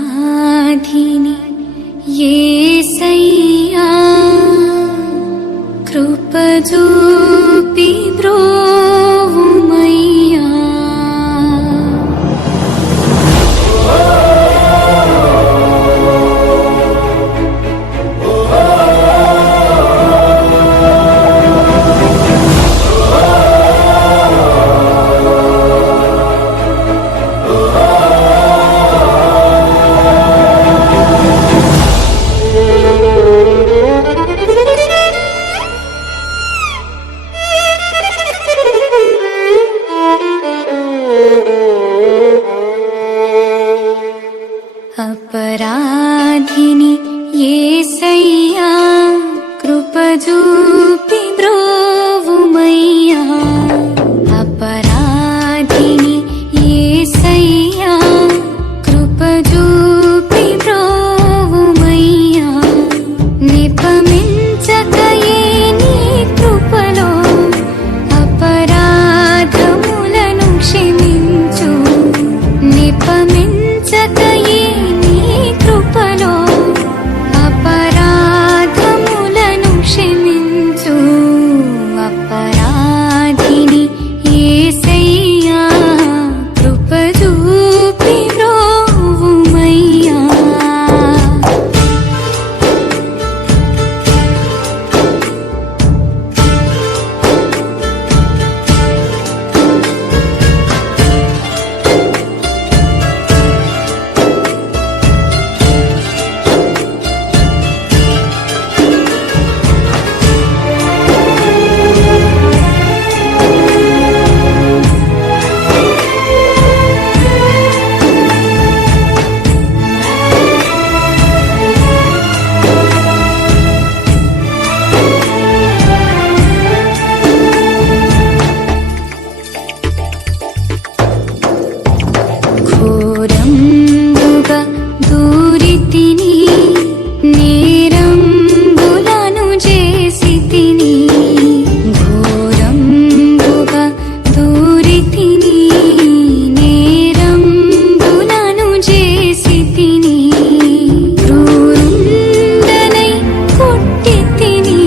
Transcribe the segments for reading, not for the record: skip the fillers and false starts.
अपराधिनि येसయ్యా कृप చూపి బ్రోవుమయ్యా अपराधिनि येसయ్యా कृप చూపి బ్రోవుమయ్యా अपराधिनि येसయ్యా कृप చూపి బ్రోవుమయ్యా నిపమించకయే నీ కృపలో అపరాధములను క్షమించు నిపమించకయే కృపలో అపరాధములను క్షమించు అపరాధిని యేసయ్యా కృప చూపి బ్రోవుమయ్యా ఘోరంబుగా దూరితిని నేరంబులను చేసితిని ఘోరంబుగా దూరితిని నేరంబులను చేసితిని క్రూరుండనై కొట్టితిని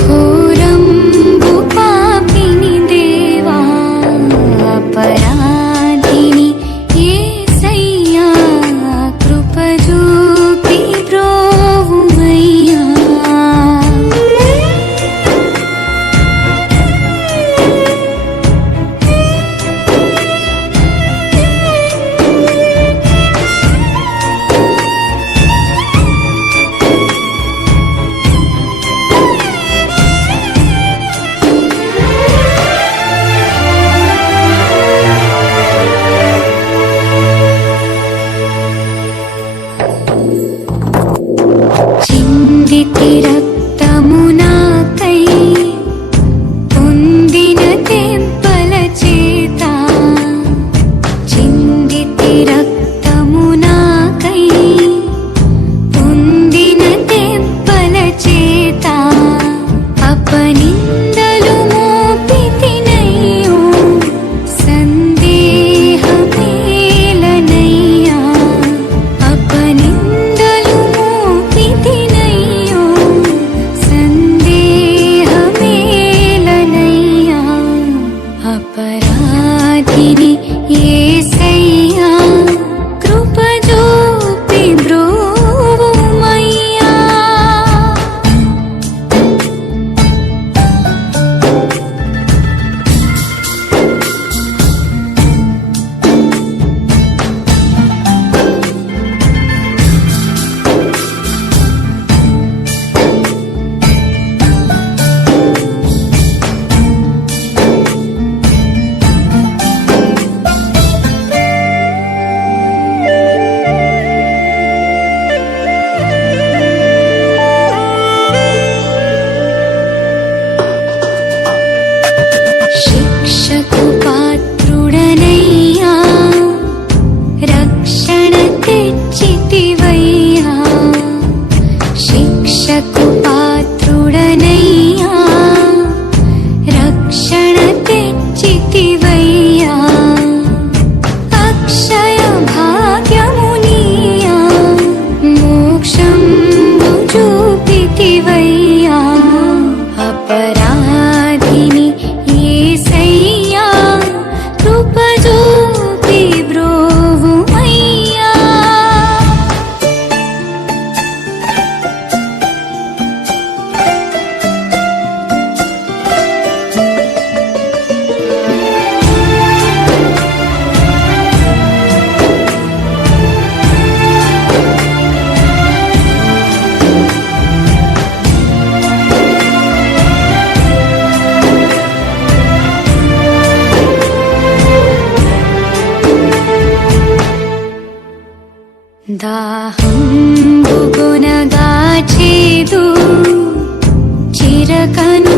ఘోరంబు పాపిని దేవా अपराधिनि యేసయ్యా కృప చూపి బ్రోవుమయ్యా చిందితి రక్తము నాకై పొందిన తెంపల చేత చిందితి రక్తము నాకై పొందిన తెంపల చేత అపనిందలు మోపితినయ్యో సందేహమేలనయ్యా అపనిందలు మోపితినయ్యో సందేహమేలనయ్యా अपराधिनि యేసయ్యా కృప చూపి బ్రోవుమయ్యా శిక్షకు పాత్రుడనయ్యా రక్షణ తెచ్చితివయ్యా శిక్షకు పాత్రుడనయ్యా రక్షణ తెచ్చితివయ్యా అక్షయ భాగ్య దాహంబుగొనగా చేదు చిరకను